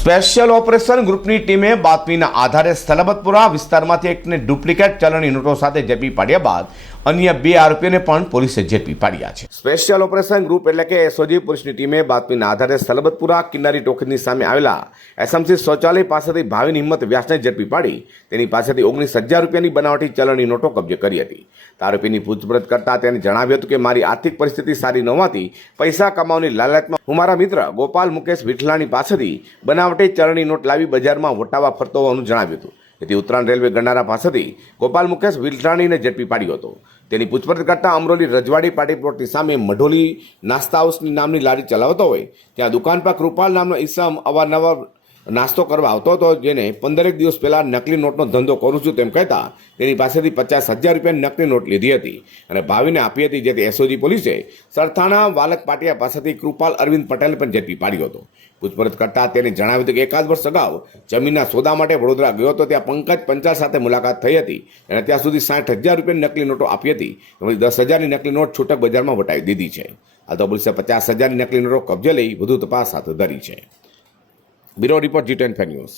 Special operation ગ્રુપની ટીમે બાતમીના આધારે સ્થલબતપુરા વિસ્તારમાંથી એકને ડુપ્લિકેટ ચલણી નોટો સાથે ઝડપી પાડ્યા બાદ અન્ય બે આરોપીઓને પણ પોલીસે ઝડપી પાડ્યા છે. સ્પેશિયલ ઓપરેશન ગ્રુપ એટલે કે એસઓજી પોલીસની ટીમે બાતમીના આધારે સલબતપુરા કિનારી ટોકની સામે આવેલા એસએમસી શૌચાલય પાસેથી ભાવિન હિંમત વ્યાસને ઝડપી પાડી તેની પાસેથી ઓગણીસ હજાર રૂપિયાની બનાવટી ચલણી નોટો કબજે કરી હતી. આરોપીની પૂછપરછ કરતા તેને જણાવ્યું હતું કે, મારી આર્થિક પરિસ્થિતિ સારી ન હોવાથી પૈસા કમાવાની લાલચમાં હું મારા મિત્ર ગોપાલ મુકેશ વિઠલાણી પાસેથી બનાવટી ચલણી નોટ લાવી બજારમાં વટાવા ફરતો હોવાનું જણાવ્યું હતું. તેથી ઉત્તરાયણ રેલવે ગણનારા પાસેથી ગોપાલ મુકેશ વિઠલાણીને ઝડપી પાડ્યો હતો. તેની પૂછપરછ કરતાં અમરોલી રજવાડી પાટી પ્લોટની સામે મઢોલી નાસ્તા હાઉસની નામની લારી ચલાવતો હોય, ત્યાં દુકાન પર કૃપાલ નામનો ઈસમ અવારનવાર નાસ્તો કરવા આવતો હતો જેને પંદરેક દિવસ પહેલાં નકલી નોટનો ધંધો કરું છું તેમ કહેતા તેની પાસેથી પચાસ હજાર રૂપિયાની નકલી નોટ લીધી હતી અને ભાવીને આપી હતી જેથી એસઓજી પોલીસે સરથાણા વાલક પાટિયા પાસેથી કૃપાલ અરવિંદ પટેલને પણ ઝડપી પાડ્યો હતો. પૂછપરછ કરતા તેને જણાવ્યું હતું કે એકાદ વર્ષ અગાઉ જમીનના સોદા માટે વડોદરા ગયો હતો, ત્યાં પંકજ પંચાલ સાથે મુલાકાત થઈ હતી અને ત્યાં સુધી સાઠ હજાર રૂપિયાની નકલી નોટો આપી હતી. તેમજ દસ હજારની નકલી નોટ છૂટક બજારમાં વટાવી દીધી છે. હાલ તો પોલીસે પચાસ હજારની નકલી નોટો કબજે લઈ વધુ તપાસ હાથ ધરી છે. Bureau report Zee twenty news